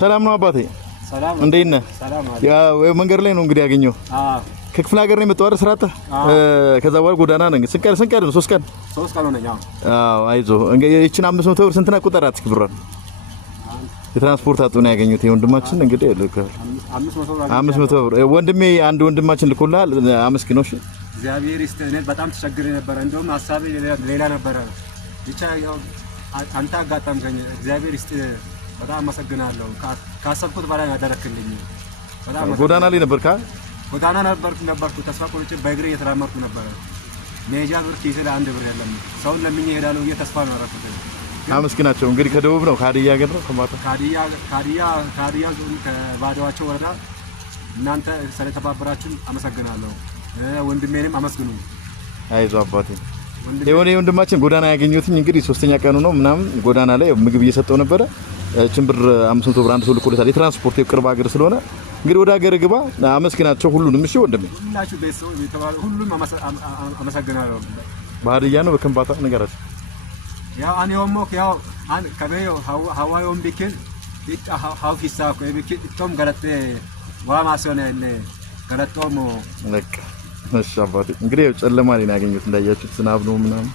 ሰላም ነው አባቴ ሰላም እንዴት ነህ ያው መንገድ ላይ ነው እንግዲህ ያገኘው ከክፍለ ሀገር ነው የመጣው ስራታ ከዛ በኋላ ጎዳና ነኝ ስንቀር ነው 3 ቀን ሆነኝ አዎ አይዞ እንግዲህ እቺን 500 ብር ስንትና ቁጠራት ክብራን የትራንስፖርት አጥቶ ነው ያገኙት የወንድማችን እንግዲህ ልክ 500 ብር ወንድሜ አንድ ወንድማችን ልኮልሃል አመስግነው እሺ እግዚአብሔር ይስጥህ በጣም ተቸግሬ ነበር እንደውም ሐሳቤ ሌላ ነበር ብቻ ያው አንተ አጋጣምከኝ እግዚአብሔር ይስጥህ በጣም አመሰግናለሁ ካሰብኩት በላይ ያደረክልኝ በጣም ጎዳና ላይ ነበርካ ጎዳና ነበርኩ ተስፋ ቆርጬ በእግሬ እየተራመድኩ ነበር ኔጃ ብር ኪሴ ላይ 1 ብር የለም ሰውን ለምኜ እሄዳለሁ እየተስፋ ነው አረፈተ አመስግናቸው እንግዲህ ከደቡብ ነው ካዲያ ሀገር ነው ከማታ ካዲያ ዞን ከባዶዋቸው ወረዳ እናንተ ስለተባበራችሁ አመሰግናለሁ ወንድሜንም አመስግኑ አይዞ አባቴ የሆነ ወንድማችን ጎዳና ያገኙትኝ እንግዲህ 3ኛ ቀኑ ነው ምናምን ጎዳና ላይ ምግብ እየሰጠው ነበር ችምብር 500 ብር አንድ ሰው ልኮለታል የትራንስፖርት የቅርብ ሀገር ስለሆነ እንግዲህ ወደ ሀገር ግባ አመስግናቸው ሁሉንም እሺ ወንድሜ ሁላችሁ ቤተሰብ የተባለ ሁሉም አመሰግናለሁ ባህርያ ነው በከምባታ ነገራችሁ ያው አንዮሞክ ያው ከበዮ ሀዋዮን ቢክል ሀውፊሳ ኮይቢክል ቶም ገለጤ ዋማሶነለ ገለጦሞ ለካ እሺ አባቴ እንግዲህ ጨለማ ላይ ያገኙት እንዳያችሁት ዝናብ ነው ምናምን